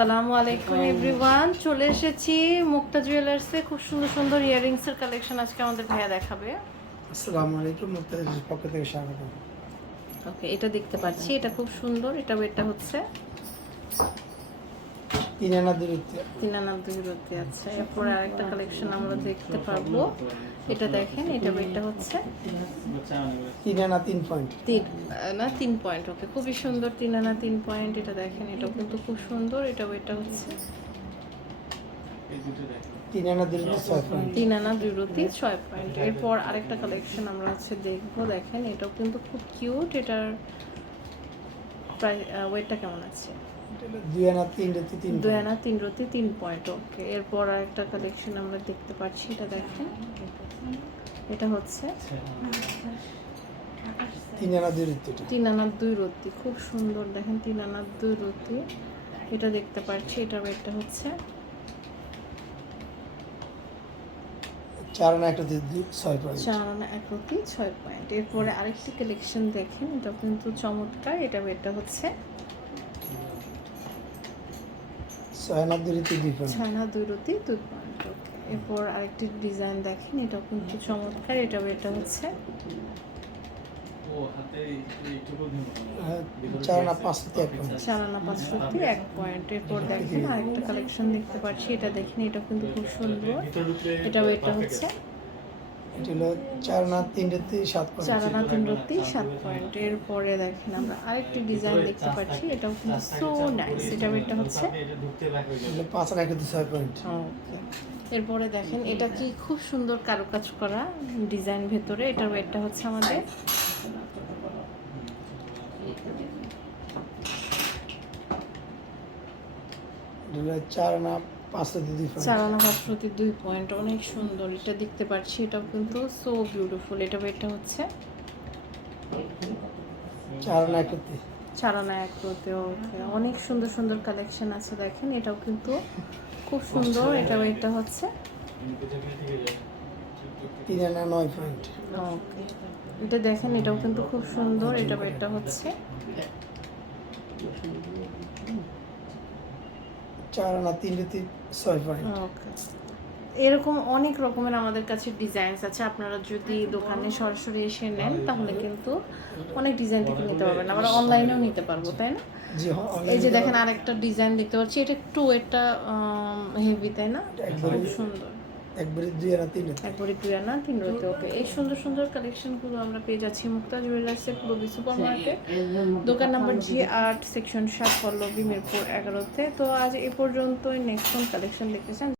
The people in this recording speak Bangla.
সালামু আলাইকুম এভরিওয়ান। চলে এসেছি মুক্তা জুয়েলার্সে খুব সুন্দর সুন্দর ইয়াররিংসের কালেকশন আজকে আমাদের ভাইয়া দেখাবে। আসসালামু আলাইকুম মুক্তাদির পক্ষ থেকে স্বাগত ওকে এটা দেখতে পাচ্ছি। এটা খুব সুন্দর এটা এটা হচ্ছে। তিন আনা দূরত্ব তিন আনা দুই রতি আছে। এরপরে আরেকটা কালেকশন আমরা দেখতে পারব এটা দেখেন এটা এটা হচ্ছে। তিন আনা তিন পয়েন্ট তিন না তিন পয়েন্ট ওকে খুবই সুন্দর তিন আনা তিন পয়েন্ট এটা দেখেন এটাও কিন্তু খুব সুন্দর এটা এটা হচ্ছে। তিন আনা দূরত্ব ছয় পয়েন্ট তিন আনা দুই রতি ছয় পয়েন্ট এরপর আরেকটা কালেকশন আমরা হচ্ছে দেখব দেখেন এটাও কিন্তু খুব কিউট এটার প্রায় ওয়েটটা কেমন আছে? দুই আনা তিন রতি তিন দুই আনা তিন রতি তিন পয়েন্ট ওকে এরপর আরেকটা কালেকশন আমরা দেখতে পাচ্ছি এটা দেখেন। এটা হচ্ছে তিন আনা দুই রতি খুব সুন্দর। দেখেন তিন দুই রতি। এটা দেখতে পাচ্ছি এটার হচ্ছে চার আনা একটা দুই ছয় পয়েন্ট চার আনা এক রতি ছয় পয়েন্ট এরপরে আরেকটি কালেকশন দেখেন এটা কিন্তু চমৎকার। এটা হচ্ছে ছয় আনা দূরত্ব দুই পয়েন্ট। ছয় আনা দুই রুতি দুই পয়েন্ট ওকে। এরপর আরেকটি ডিজাইন দেখেন এটাও কিন্তু চমৎকার এটা এটা হচ্ছে আহ, চার পাঁচ রতি এক পয়েন্ট। এক পয়েন্ট। এরপর দেখেন আরেকটা কালেকশন দেখতে পাচ্ছি এটা দেখেন এটা কিন্তু খুব সুন্দর। এটা ওয়েটটা হচ্ছে এটা হলো চার আনা তিন রতি সাত পয়েন্ট চার আনা তিন রতি সাত পয়েন্ট এরপরে দেখেন আমরা আরেকটি ডিজাইন দেখতে পাচ্ছি। এটাও কিন্তু সো নাইস এটা ওয়েটটা হচ্ছে পাঁচ আনা একটা ছয় পয়েন্ট ওকে এরপরে দেখেন এটা কি খুব সুন্দর কারুকাজ করা ডিজাইন ভেতরে। এটার ওয়েটটা হচ্ছে আমাদের। এটা চার আনা পয়েন্ট চার প্রতি দুই পয়েন্ট অনেক সুন্দর। এটা দেখতে পাচ্ছি এটাও কিন্তু সো বিউটিফুল এটা ওয়েটটা হচ্ছে? চার আনা এক রতি চার এক প্রতি ওকে অনেক সুন্দর সুন্দর কালেকশন আছে দেখেন। এটাও কিন্তু খুব সুন্দর। এটা হচ্ছে? তিন আনা নয় পয়েন্ট ওকে এটা দেখেন এটাও কিন্তু খুব সুন্দর। এটা ওয়েটটা হচ্ছে? চার আনা তিন রতি ছয় পয়েন্ট ওকে এরকম অনেক রকমের আমাদের কাছে ডিজাইনস আছে। আপনারা যদি দোকানে সরাসরি এসে নেন তাহলে কিন্তু অনেক ডিজাইন থেকে নিতে পারবেন। আমরা অনলাইনেও নিতে পারব তাই না? হ্যাঁ এই যে দেখেন আরেকটা ডিজাইন দেখতে পাচ্ছি। এটা একটু এটা হেভি তাই না? খুব সুন্দর। একবারে দুই একবারে ওকে এই সুন্দর সুন্দর আমরা পেয়ে যাচ্ছি সুপার মার্কেট দোকান নাম্বার জি আট সেকশন সাত, পল্লবী, মিরপুর, এগারোতে। তো আজ নেক্সট কালেকশন দেখতে চান?